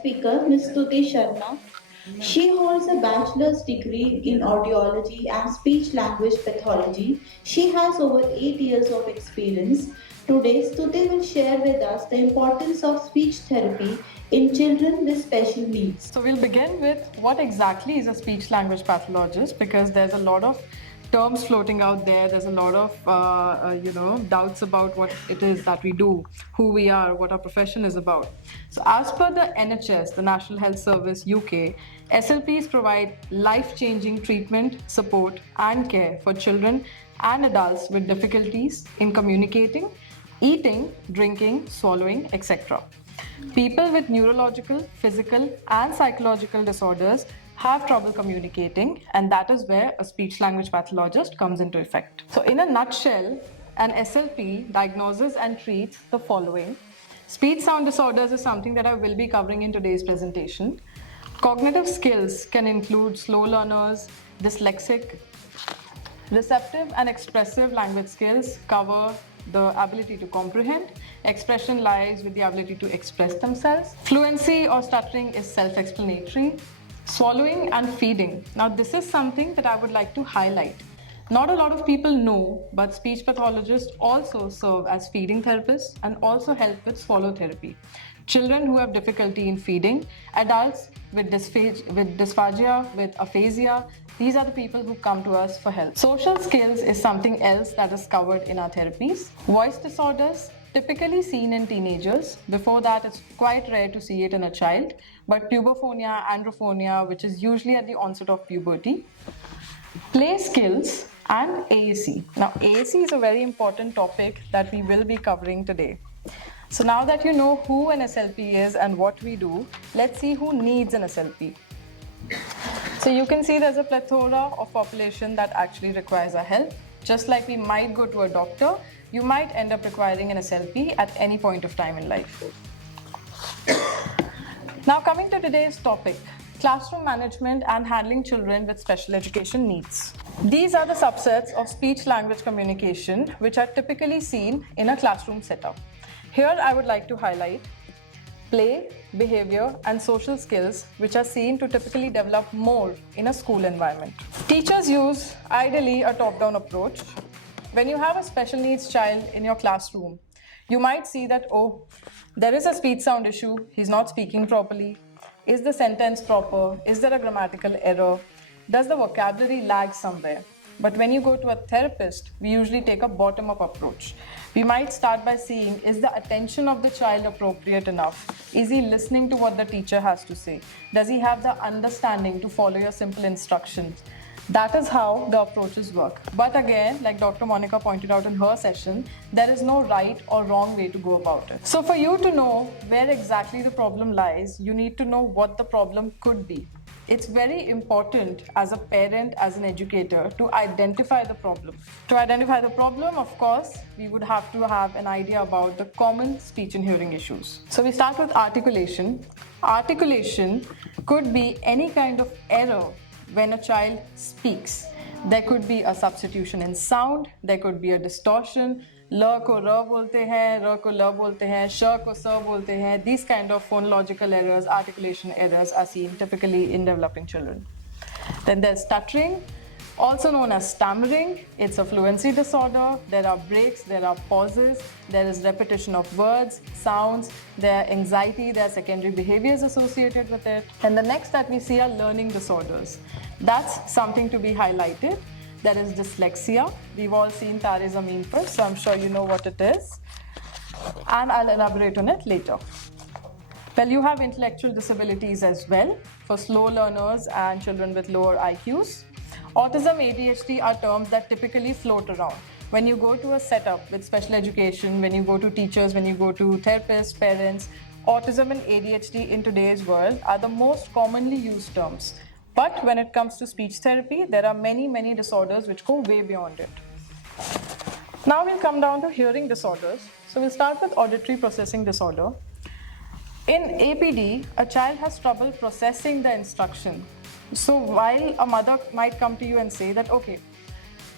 speaker, Ms. Stuti Sharma. She holds a bachelor's degree in audiology and speech language pathology. She has over 8 years of experience. Today, Stuti will share with us the importance of speech therapy in children with special needs. So we'll begin with what exactly is a speech language pathologist, because there's a lot of terms floating out there. There's a lot of doubts about what it is that we do, who we are, what our profession is about. So as per the NHS, the National Health Service UK, SLPs provide life-changing treatment, support and care for children and adults with difficulties in communicating, eating, drinking, swallowing, etc. People with neurological, physical, and psychological disorders have trouble communicating, and that is where a speech language pathologist comes into effect. So, in a nutshell, an SLP diagnoses and treats the following. Speech sound disorders is something that I will be covering in today's presentation. Cognitive skills can include slow learners, dyslexic. Receptive and expressive language skills cover the ability to comprehend. Expression lies with the ability to express themselves. Fluency or stuttering is self-explanatory. Swallowing and feeding. Now, this is something that I would like to highlight. Not a lot of people know, but speech pathologists also serve as feeding therapists and also help with swallow therapy. Children who have difficulty in feeding, adults with dysphagia, with aphasia, these are the people who come to us for help. Social skills is something else that is covered in our therapies. Voice disorders, typically seen in teenagers. Before that, it's quite rare to see it in a child. But puberphonia, androphonia, which is usually at the onset of puberty. Play skills and AAC. Now, AAC is a very important topic that we will be covering today. So now that you know who an SLP is and what we do, let's see who needs an SLP. So you can see there's a plethora of population that actually requires our help. Just like we might go to a doctor, you might end up requiring an SLP at any point of time in life. Now coming to today's topic, classroom management and handling children with special education needs. These are the subsets of speech-language communication which are typically seen in a classroom setup. Here I would like to highlight play, behavior, and social skills which are seen to typically develop more in a school environment. Teachers use ideally a top-down approach. When you have a special needs child in your classroom, you might see that, oh, there is a speech sound issue, he's not speaking properly. Is the sentence proper? Is there a grammatical error? Does the vocabulary lag somewhere? But when you go to a therapist, we usually take a bottom-up approach. We might start by seeing, is the attention of the child appropriate enough? Is he listening to what the teacher has to say? Does he have the understanding to follow your simple instructions? That is how the approaches work. But again, like Dr. Monica pointed out in her session, there is no right or wrong way to go about it. So for you to know where exactly the problem lies, you need to know what the problem could be. It's very important as a parent, as an educator, to identify the problem. To identify the problem, of course, we would have to have an idea about the common speech and hearing issues. So we start with articulation. Articulation could be any kind of error when a child speaks. There could be a substitution in sound, there could be a distortion. ल को र बोलते हैं, र को ल बोलते हैं, श को स बोलते हैं. These kind of phonological errors, articulation errors are seen typically in developing children. Then there's stuttering, also known as stammering. It's a fluency disorder. There are breaks, there are pauses, there is repetition of words, sounds, there are anxiety, there are secondary behaviors associated with it. And the next that we see are learning disorders. That's something to be highlighted. There is dyslexia. We've all seen Tare Zameen Par, so I'm sure you know what it is. And I'll elaborate on it later. Well, you have intellectual disabilities as well for slow learners and children with lower IQs. Autism, ADHD are terms that typically float around. When you go to a setup with special education, when you go to teachers, when you go to therapists, parents, autism and ADHD in today's world are the most commonly used terms. But when it comes to speech therapy, there are many, many disorders which go way beyond it. Now we'll come down to hearing disorders. So we'll start with auditory processing disorder. In APD, a child has trouble processing the instruction. So while a mother might come to you and say that, okay,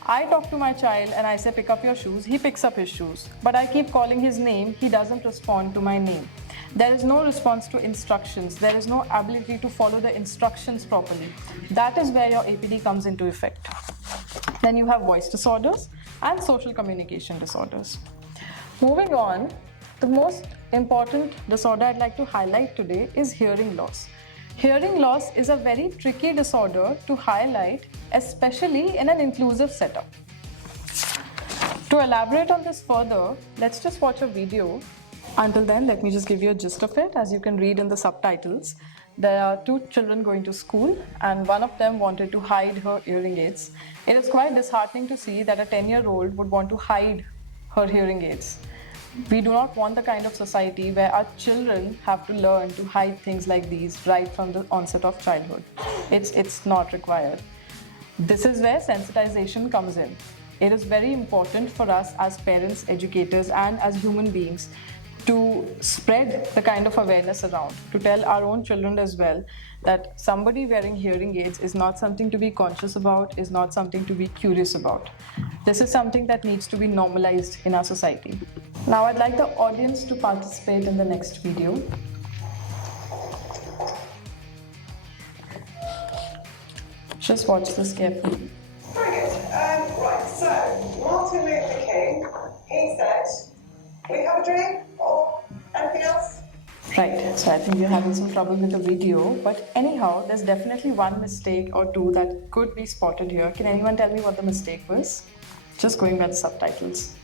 I talk to my child and I say, pick up your shoes, he picks up his shoes. But I keep calling his name, he doesn't respond to my name. There is no response to instructions. There is no ability to follow the instructions properly. That is where your APD comes into effect. Then you have voice disorders and social communication disorders. Moving on, the most important disorder I'd like to highlight today is hearing loss. Hearing loss is a very tricky disorder to highlight, especially in an inclusive setup. To elaborate on this further, let's just watch a video. Until then, let me just give you a gist of it. As you can read in the subtitles, there are two children going to school and one of them wanted to hide her hearing aids. It is quite disheartening to see that a 10-year-old would want to hide her hearing aids. We do not want the kind of society where our children have to learn to hide things like these right from the onset of childhood. It's not required. This is where sensitization comes in. It is very important for us as parents, educators, and as human beings to spread the kind of awareness around, to tell our own children as well that somebody wearing hearing aids is not something to be conscious about, is not something to be curious about. This is something that needs to be normalized in our society. Now I'd like the audience to participate in the next video. Just watch this carefully. Very good. Right, so Martin Luther King, he said, we have a dream or anything else? Right, so I think you're having some trouble with the video, but anyhow, there's definitely one mistake or two that could be spotted here. Can anyone tell me what the mistake was? Just going by the subtitles.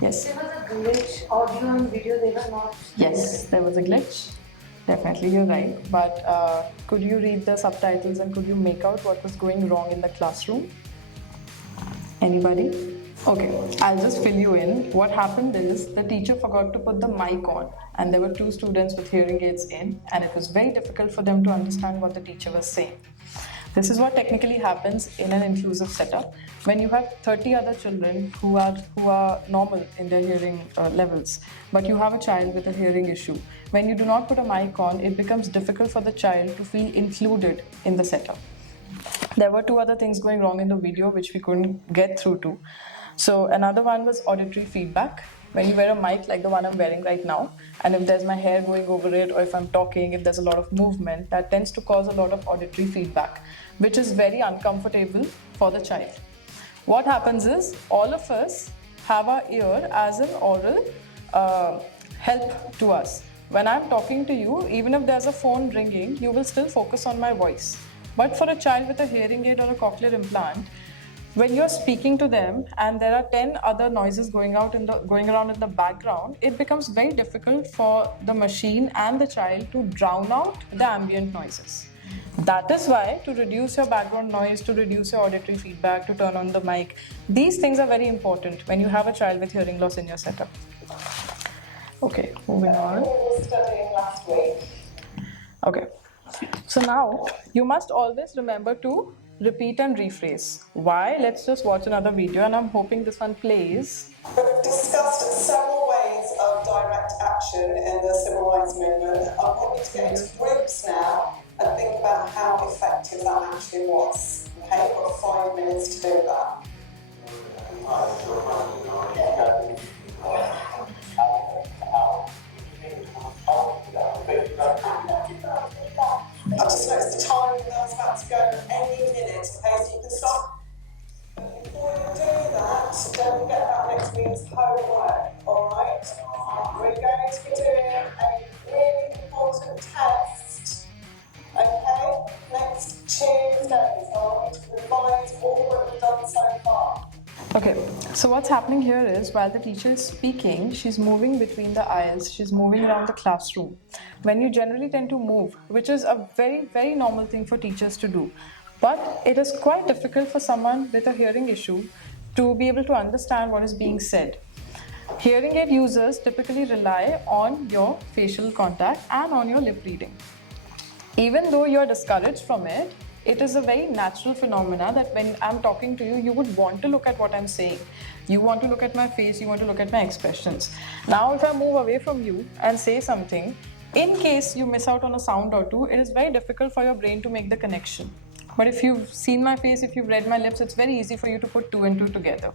Yes? There was a glitch, audio and video, they were not. Yes, there was a glitch. Definitely, you're right. But could you read the subtitles and could you make out what was going wrong in the classroom? Anybody? Okay, I'll just fill you in. What happened is the teacher forgot to put the mic on and there were two students with hearing aids in and it was very difficult for them to understand what the teacher was saying. This is what technically happens in an inclusive setup when you have 30 other children who are normal in their hearing levels, but you have a child with a hearing issue. When you do not put a mic on, it becomes difficult for the child to feel included in the setup. There were two other things going wrong in the video which we couldn't get through to. So another one was auditory feedback. When you wear a mic like the one I'm wearing right now, and if there's my hair going over it, or if I'm talking, if there's a lot of movement, that tends to cause a lot of auditory feedback, which is very uncomfortable for the child. What happens is, all of us have our ear as an oral help to us. When I'm talking to you, even if there's a phone ringing, you will still focus on my voice. But for a child with a hearing aid or a cochlear implant, when you're speaking to them and there are 10 other noises going around in the background, it becomes very difficult for the machine and the child to drown out the ambient noises. That is why, to reduce your background noise, to reduce your auditory feedback, to turn on the mic, these things are very important when you have a child with hearing loss in your setup. Okay, moving on. We were studying last week. Okay, so now you must always remember to repeat and rephrase. Why? Let's just watch another video and I'm hoping this one plays. We've discussed several ways of direct action in the civil rights movement. I want you to get into groups now and think about how effective that actually was. Okay, you've got 5 minutes to do that. I just noticed the time that's about to go any minute, okay, so you can stop. Before you do that, don't forget about next week's homework, alright? We're going to be doing a really important test, okay? Next Tuesday, so I want you to revise all that we've done so far. Okay, so what's happening here is while the teacher is speaking, she's moving between the aisles, she's moving around the classroom. When you generally tend to move, which is a very, very normal thing for teachers to do, but it is quite difficult for someone with a hearing issue to be able to understand what is being said. Hearing aid users typically rely on your facial contact and on your lip reading. Even though you're discouraged from it, it is a very natural phenomena that when I'm talking to you, you would want to look at what I'm saying. You want to look at my face, you want to look at my expressions. Now, if I move away from you and say something, in case you miss out on a sound or two, it is very difficult for your brain to make the connection. But if you've seen my face, if you've read my lips, it's very easy for you to put two and two together.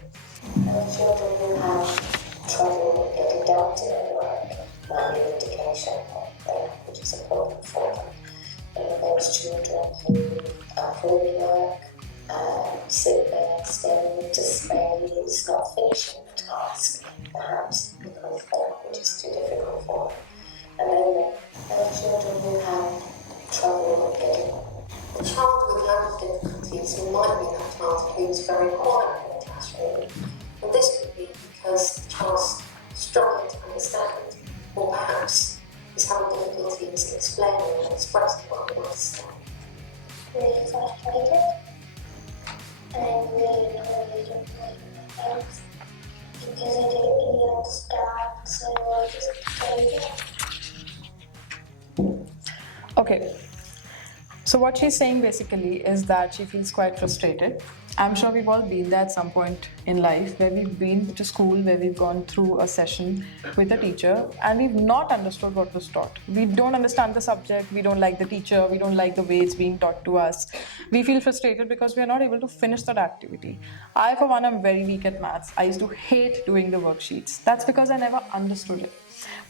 Children who have trouble getting down to their work might be an indication that their language is a problem for them. Those children who are poorly work, sit there staring into space, not finishing the task, perhaps because the language is too difficult for them. And then there are children who have trouble getting a child with language difficulties who might be that child who's very quiet in the classroom. And this could be because the child's struggling to understand, or perhaps is having difficulties explaining and expressing what they want to say. Really frustrated and really don't like my parents because I didn't really understand, so I just stayed there. Okay, so what she's saying basically is that she feels quite frustrated. I'm sure we've all been there at some point in life where we've been to school, where we've gone through a session with a teacher and we've not understood what was taught. We don't understand the subject, we don't like the teacher, we don't like the way it's being taught to us. We feel frustrated because we are not able to finish that activity. I, for one, am very weak at maths. I used to hate doing the worksheets. That's because I never understood it.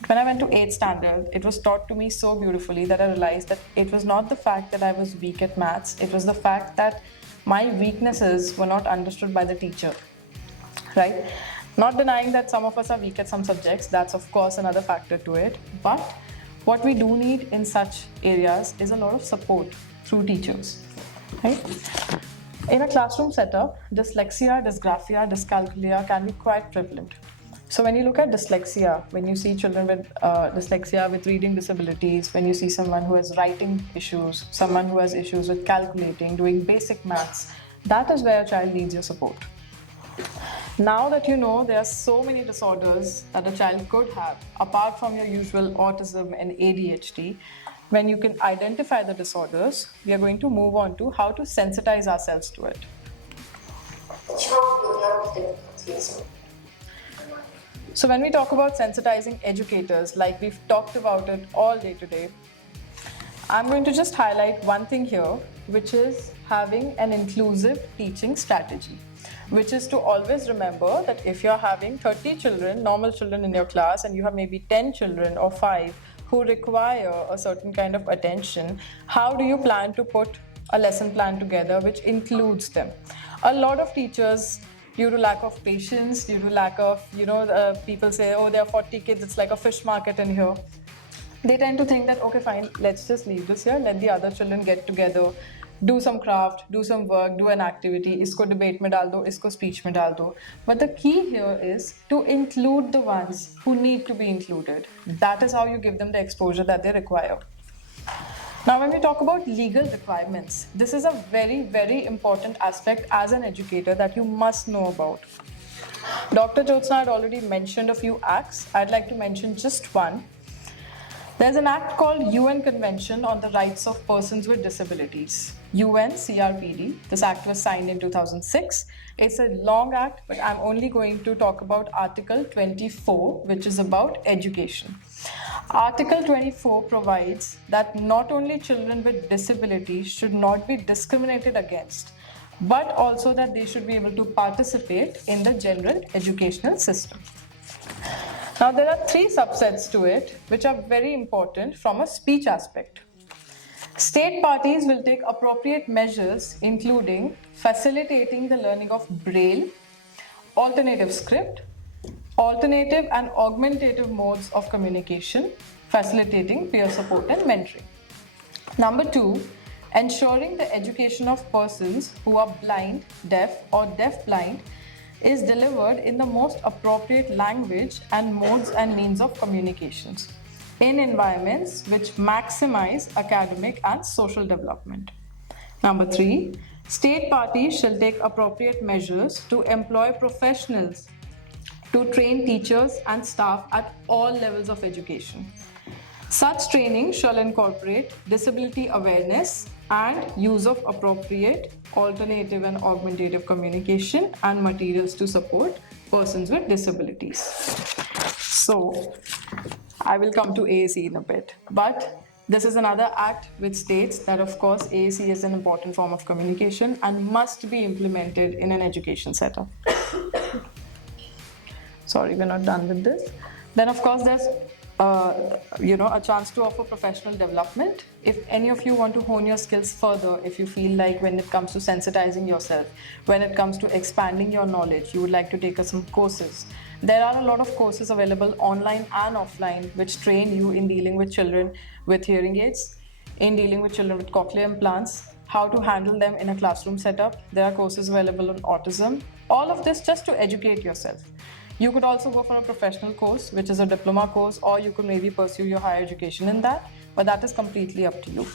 When I went to 8th standard, it was taught to me so beautifully that I realized that it was not the fact that I was weak at maths, it was the fact that my weaknesses were not understood by the teacher, right? Not denying that some of us are weak at some subjects, that's of course another factor to it, but what we do need in such areas is a lot of support through teachers, right? In a classroom setup, dyslexia, dysgraphia, dyscalculia can be quite prevalent. So when you look at dyslexia, when you see children with dyslexia with reading disabilities, when you see someone who has writing issues, someone who has issues with calculating, doing basic maths, that is where a child needs your support. Now that you know there are so many disorders that a child could have, apart from your usual autism and ADHD, when you can identify the disorders, we are going to move on to how to sensitize ourselves to it. The child with language difficulties. So when we talk about sensitizing educators, like we've talked about it all day today, I'm going to just highlight one thing here, which is having an inclusive teaching strategy, which is to always remember that if you're having 30 children, normal children in your class, and you have maybe 10 children or 5 who require a certain kind of attention, how do you plan to put a lesson plan together which includes them? A lot of teachers, due to lack of patience, due to lack of, people say, oh, there are 40 kids, it's like a fish market in here. They tend to think that, okay, fine, let's just leave this here, let the other children get together, do some craft, do some work, do an activity, isko debate mein dal do, isko speech mein dal do. But the key here is to include the ones who need to be included. That is how you give them the exposure that they require. Now, when we talk about legal requirements, this is a very, very important aspect as an educator that you must know about. Dr. Jyotsna had already mentioned a few acts. I'd like to mention just one. There's an act called UN Convention on the Rights of Persons with Disabilities, UNCRPD. This act was signed in 2006. It's a long act, but I'm only going to talk about Article 24, which is about education. Article 24 provides that not only children with disabilities should not be discriminated against, but also that they should be able to participate in the general educational system. Now, there are 3 subsets to it, which are very important from a speech aspect. State parties will take appropriate measures, including facilitating the learning of Braille, alternative script, alternative and augmentative modes of communication, facilitating peer support and mentoring. Number 2, ensuring the education of persons who are blind, deaf, or deaf-blind is delivered in the most appropriate language and modes and means of communications in environments which maximize academic and social development. Number 3, state parties shall take appropriate measures to employ professionals to train teachers and staff at all levels of education. Such training shall incorporate disability awareness and use of appropriate alternative and augmentative communication and materials to support persons with disabilities. So, I will come to AAC in a bit, but This is another act which states that, of course, AAC is an important form of communication and must be implemented in an education setup. Sorry, we're not done with this. Then, of course, there's a chance to offer professional development. If any of you want to hone your skills further, if you feel like when it comes to sensitizing yourself, when it comes to expanding your knowledge, you would like to take some courses. There are a lot of courses available online and offline which train you in dealing with children with hearing aids, in dealing with children with cochlear implants, how to handle them in a classroom setup. There are courses available on autism. All of this just to educate yourself. You could also go for a professional course, which is a diploma course, or you could maybe pursue your higher education in that, but that is completely up to you.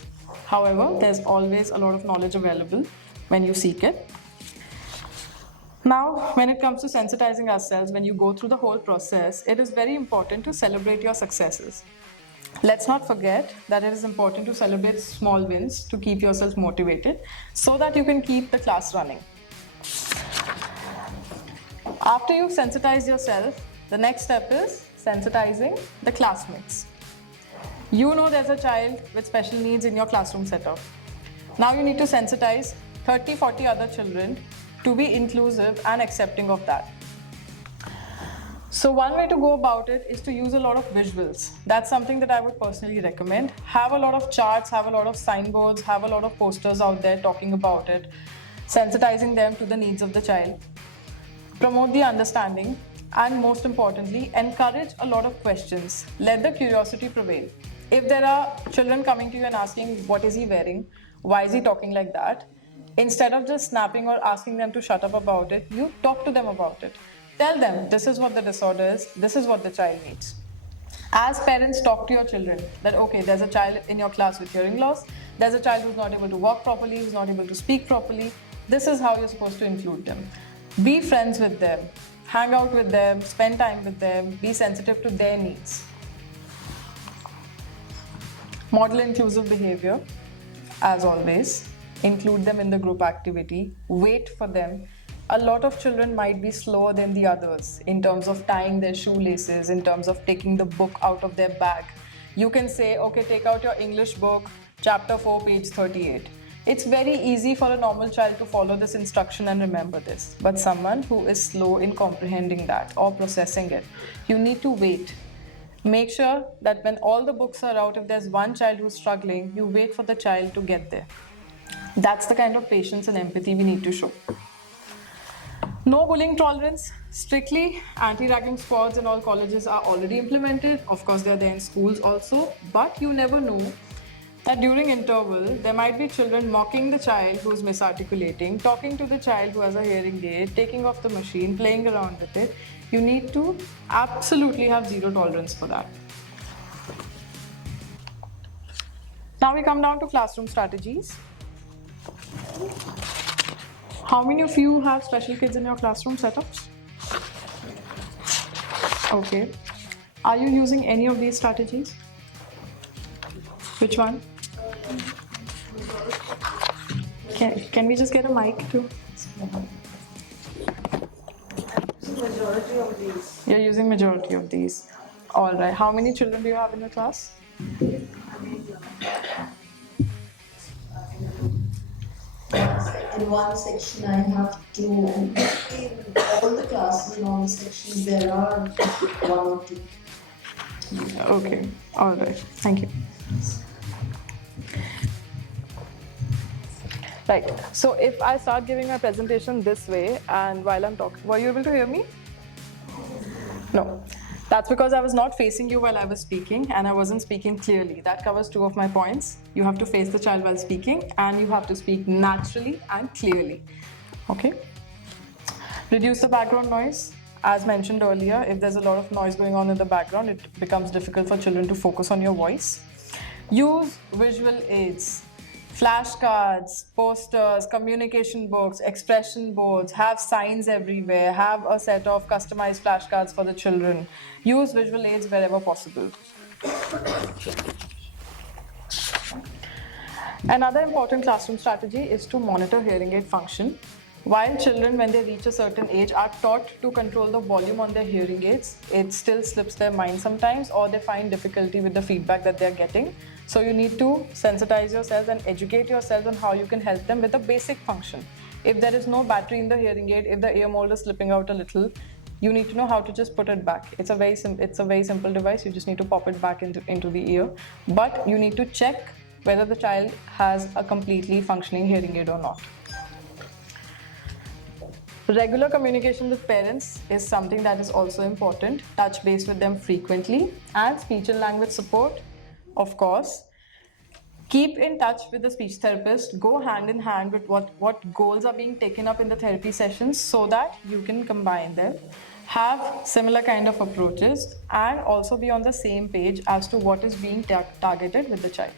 However, there's always a lot of knowledge available when you seek it. Now, when it comes to sensitizing ourselves, when you go through the whole process, it is very important to celebrate your successes. Let's not forget that it is important to celebrate small wins to keep yourself motivated so that you can keep the class running. After you've sensitized yourself, the next step is sensitizing the classmates. You know there's a child with special needs in your classroom setup. Now you need to sensitize 30, 40 other children to be inclusive and accepting of that. So one way to go about it is to use a lot of visuals. That's something that I would personally recommend. Have a lot of charts, have a lot of signboards, have a lot of posters out there talking about it, sensitizing them to the needs of the child. Promote the understanding, and most importantly, encourage a lot of questions. Let the curiosity prevail. If there are children coming to you and asking, what is he wearing? Why is he talking like that? Instead of just snapping or asking them to shut up about it, you talk to them about it. Tell them, this is what the disorder is, this is what the child needs. As parents, talk to your children that, okay, there's a child in your class with hearing loss, there's a child who's not able to walk properly, who's not able to speak properly. This is how you're supposed to include them. Be friends with them, hang out with them, spend time with them, be sensitive to their needs. Model inclusive behavior, as always. Include them in the group activity, wait for them. A lot of children might be slower than the others in terms of tying their shoelaces, in terms of taking the book out of their bag. You can say, okay, take out your English book, chapter 4, page 38. It's very easy for a normal child to follow this instruction and remember this. But someone who is slow in comprehending that or processing it, you need to wait. Make sure that when all the books are out, if there's one child who's struggling, you wait for the child to get there. That's the kind of patience and empathy we need to show. No bullying tolerance. Strictly anti-ragging squads in all colleges are already implemented. Of course, they're there in schools also. But you never know that during interval, there might be children mocking the child who's misarticulating, talking to the child who has a hearing aid, taking off the machine, playing around with it. You need to absolutely have zero tolerance for that. Now we come down to classroom strategies. How many of you have special kids in your classroom setups? Okay. Are you using any of these strategies? Which one? Can we just get a mic too? Majority of these. You're using majority of these. All right. How many children do you have in your class? In one section, I have two. In all the classes, in all the sections, there are one or two. Okay. All right. Thank you. Right. So if I start giving my presentation this way, and while I'm talking, were you able to hear me? No. That's because I was not facing you while I was speaking, and I wasn't speaking clearly. That covers two of my points. You have to face the child while speaking, and you have to speak naturally and clearly. Okay? Reduce the background noise. As mentioned earlier, if there's a lot of noise going on in the background, it becomes difficult for children to focus on your voice. Use visual aids. Flashcards, posters, communication books, expression boards, have signs everywhere, have a set of customized flashcards for the children. Use visual aids wherever possible. Another important classroom strategy is to monitor hearing aid function. While children, when they reach a certain age, are taught to control the volume on their hearing aids, it still slips their mind sometimes, or they find difficulty with the feedback that they're getting. So you need to sensitize yourselves and educate yourselves on how you can help them with the basic function. If there is no battery in the hearing aid, if the ear mold is slipping out a little, you need to know how to just put it back. It's a very simple device. You just need to pop it back into the ear. But you need to check whether the child has a completely functioning hearing aid or not. Regular communication with parents is something that is also important. Touch base with them frequently, and speech and language support, of course. Keep in touch with the speech therapist. Go hand in hand with what goals are being taken up in the therapy sessions so that you can combine them. Have similar kind of approaches and also be on the same page as to what is being targeted with the child.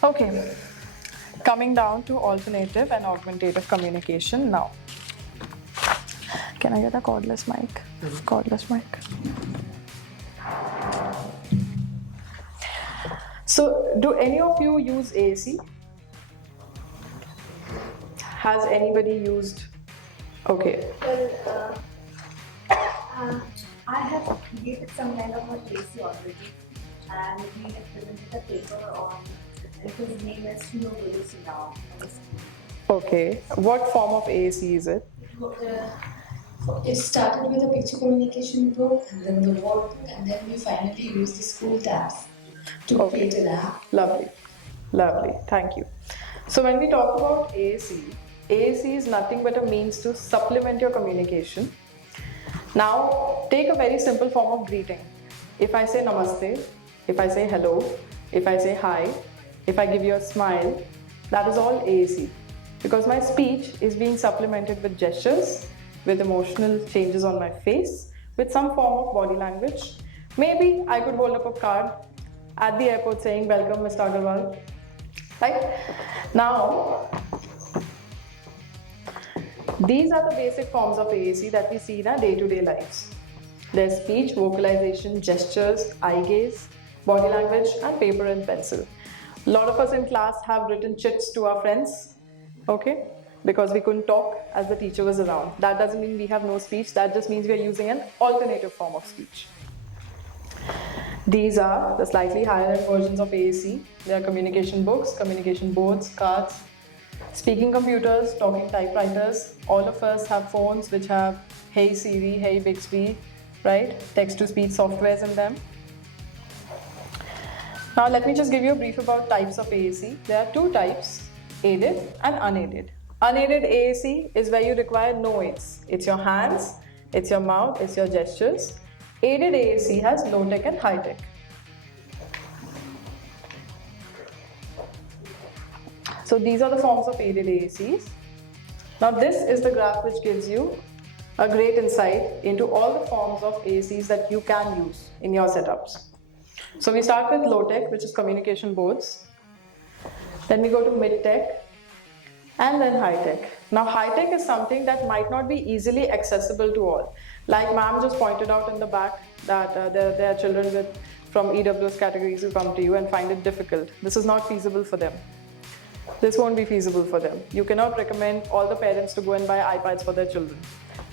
Okay, coming down to alternative and augmentative communication now. Can I get a cordless mic? Cordless mic. So, do any of you use AAC? Has anybody used? Okay. Well, I have created some kind of a AC already, and we have presented a paper on it. His name is Neurological. Okay. What form of AAC is it? It started with a picture communication book, and then the workbook, and then we finally used the school tabs to create an app. Lovely. Lovely. Thank you. So when we talk about AAC, AAC is nothing but a means to supplement your communication. Now, take a very simple form of greeting. If I say namaste, if I say hello, if I say hi, if I give you a smile, that is all AAC. Because my speech is being supplemented with gestures, with emotional changes on my face, with some form of body language. Maybe I could hold up a card at the airport saying, "Welcome, Mr. Agarwal." Right? Now, these are the basic forms of AAC that we see in our day-to-day lives. There's speech, vocalization, gestures, eye gaze, body language, and paper and pencil. A lot of us in class have written chits to our friends, okay? Because we couldn't talk as the teacher was around. That doesn't mean we have no speech, that just means we are using an alternative form of speech. These are the slightly higher end versions of AAC. They are communication books, communication boards, cards, speaking computers, talking typewriters. All of us have phones which have Hey Siri, Hey Bixby, right? Text-to-speech softwares in them. Now let me just give you a brief about types of AAC. There are two types, aided and unaided. Unaided AAC is where you require no aids. It's your hands, it's your mouth, it's your gestures. Aided AAC has low-tech and high-tech. So these are the forms of aided AACs. Now this is the graph which gives you a great insight into all the forms of AACs that you can use in your setups. So we start with low-tech, which is communication boards. Then we go to mid-tech and then high-tech. Now high-tech is something that might not be easily accessible to all. Like ma'am just pointed out in the back that there are children from EWS categories who come to you and find it difficult. This is not feasible for them. This won't be feasible for them. You cannot recommend all the parents to go and buy iPads for their children.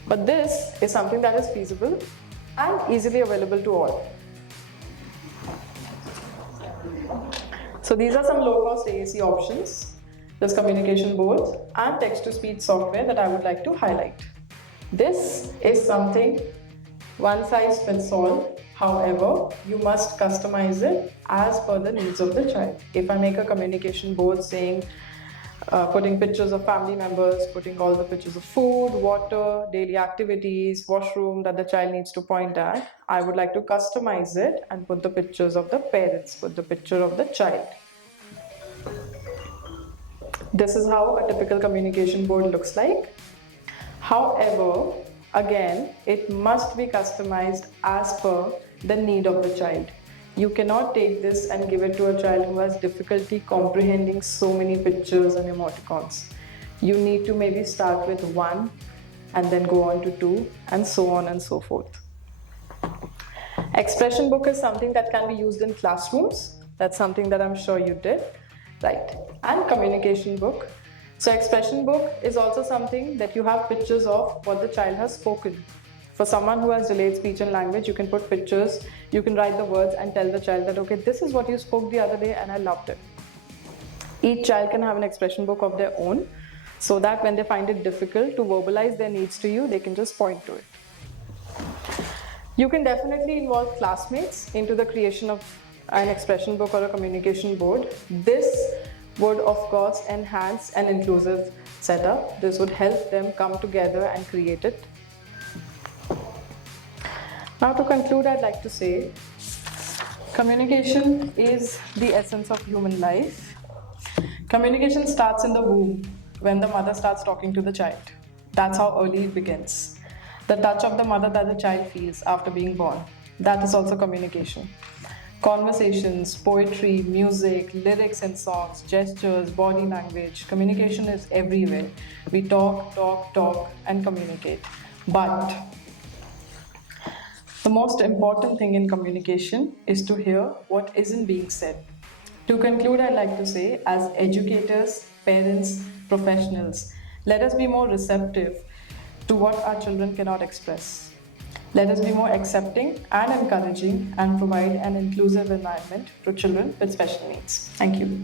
But this is something that is feasible and easily available to all. So these are some low-cost AAC options. There's communication boards and text-to-speech software that I would like to highlight. This is something one size fits all. However, you must customize it as per the needs of the child. If I make a communication board saying, putting pictures of family members, putting all the pictures of food, water, daily activities, washroom that the child needs to point at, I would like to customize it and put the pictures of the parents, put the picture of the child. This is how a typical communication board looks like. However, again, it must be customized as per the need of the child. You cannot take this and give it to a child who has difficulty comprehending so many pictures and emoticons. You need to maybe start with 1 and then go on to 2 and so on and so forth. Expression book is something that can be used in classrooms That's something that I'm sure you did. Right. And communication book. So expression book is also something that you have pictures of what the child has spoken. For someone who has delayed speech and language, you can put pictures, you can write the words and tell the child that, okay, this is what you spoke the other day and I loved it. Each child can have an expression book of their own, so that when they find it difficult to verbalize their needs to you, they can just point to it. You can definitely involve classmates into the creation of an expression book or a communication board. This would of course enhance an inclusive setup. This would help them come together and create it. Now to conclude, I'd like to say communication is the essence of human life. Communication starts in the womb when the mother starts talking to the child. That's how early it begins. The touch of the mother that the child feels after being born. That is also communication. Conversations, poetry, music, lyrics in songs, gestures, body language. Communication is everywhere. We talk, and communicate. But the most important thing in communication is to hear what isn't being said. To conclude, I'd like to say, as educators, parents, professionals, let us be more receptive to what our children cannot express. Let us be more accepting and encouraging and provide an inclusive environment to children with special needs. Thank you.